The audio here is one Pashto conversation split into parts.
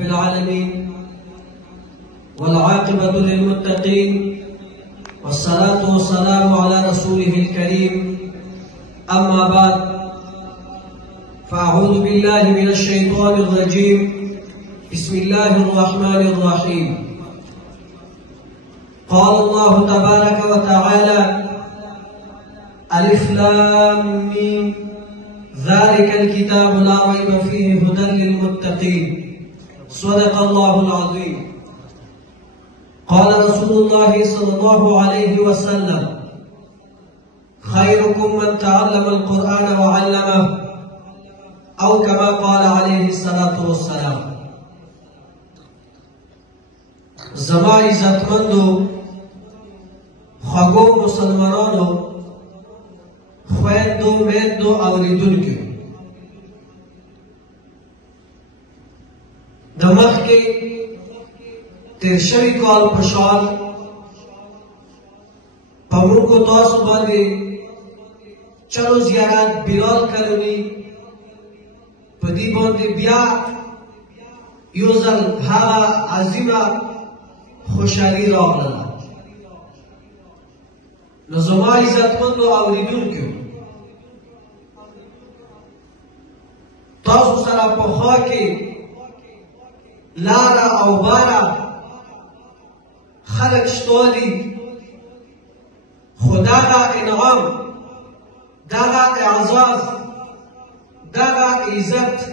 رب العالمين والعاقبة للمتقين والصلاة والسلام على رسوله الكريم أما بعد فأعوذ بالله من الشيطان الرجيم بسم الله الرحمن الرحيم قال الله تبارك وتعالى ألف لام ميم ذلك الكتاب لا ريب فيه هدى للمتقين صدق الله العظيم قال رسول الله صلى الله عليه وسلم خيركم من تعلم القرآن وعلمه أو كما قال عليه الصلاة والسلام زما عزتمندو خوږو مسلمانانو خویندو میندو اوریدونکو د مخکې تیر شوي کال په شان په موږ تاسو باندې چلو زیارت بلال کلمي په دې باندې بیا یو ځل هغه عظیمه خوشحالي راغله نو زما عزتمندو اوریدونکو تاسو سره پخوا کې لاره او باره خلق شته دي خو دغه انعام دغه اعزاز دغه عزت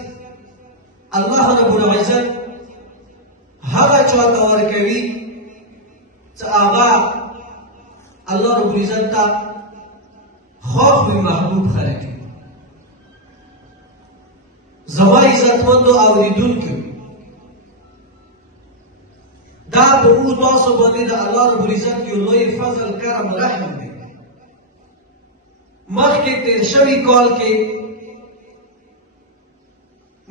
الله رب العزت هغه چاته ورکوي چې هغه الله رب العزت ته خوښ وي محبوب خلک زما عزتمندو اوریدونکو دا په موږ تاسو باندې د الله رب العزت یو لوی فضل کرم رحم دی مخکې تیر شوي کال کې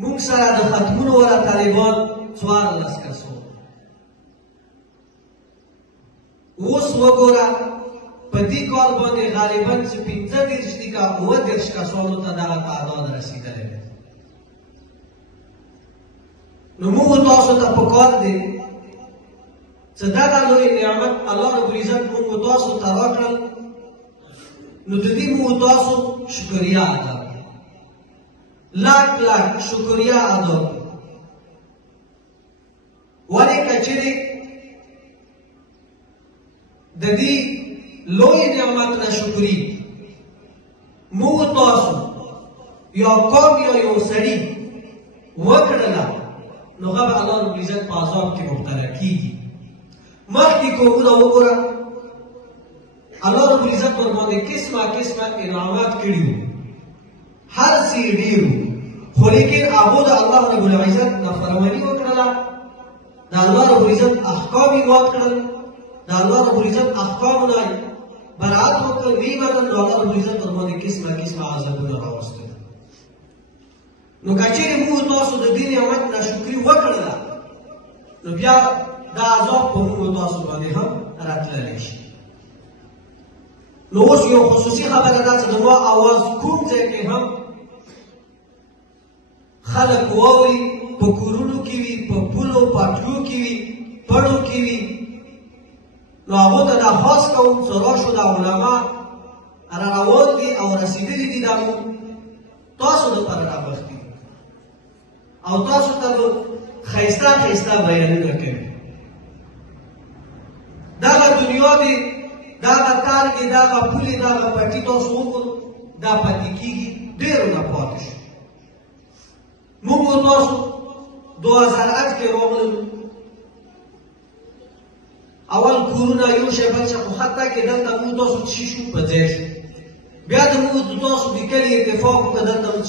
موږ سره د ختمونو والا طالبان 14 کسو اوس وګوره په دې کال باندې غالبا 15 دي کا 19 کسانو ته دغه تعداد رسیدلی دی نو موږ تاسو ته پکار دی چې دغه لوی نعمت الله رب العزت موږ تاسو ته راکړل نو د دې موږ تاسو شکریا ادا کړو لاک لاک شکریا ادا کړو ولې که چېرې د دې لوی نعمت ناشکري موږ تاسو یا قوم یا یو سړي وکړله نو هغه به الله رب العزت په عذاب کې مبتلا کېږي مخکې قومونه وګوره الله رب العزت ورباندې قسمه قسمه انعامات کړي وو هر څه یې ډېر وو خو لیکن هغو د الله رب العزت نافرماني وکړله د الله رب العزت احکام یې مات کړل د الله رب العزت احکامو نه برات وکړل ویې بدل نو الله رب العزت ورباندې قسمه قسمه عذابونه راوستل نو که چېرې موږ تاسو د دې نعمت ناشکري وکړله نو بیا دا عذاب په موږ تاسو باندې هم راتللی شي نو اوس یو خصوصي خبره ده چې زما اواز کوم ځای کې هم خلک واوري په کورونو کې وي په پولو پټیو کې وي پړو کې وي نو هغو ته درخواست کوم چې راشو دا علما راروان دي او رسېدلي دي دا مو تاسو دپاره رابختي او تاسو ته به ښایسته ښایسته بیانونه کوي دغه دنیا دی دغه تار کې دغه پولې دغه پټي تاسو وکړو دا پاتې کېږي ډېرو نه پاتې شو موږ تاسو 2008 کې راغلو اول کورونه یو شی بل شی خو حتی کې دلته موږ تاسو څه شو په ځای شو بیا د موږ تاسو د کلي اتفاق وکړه دلته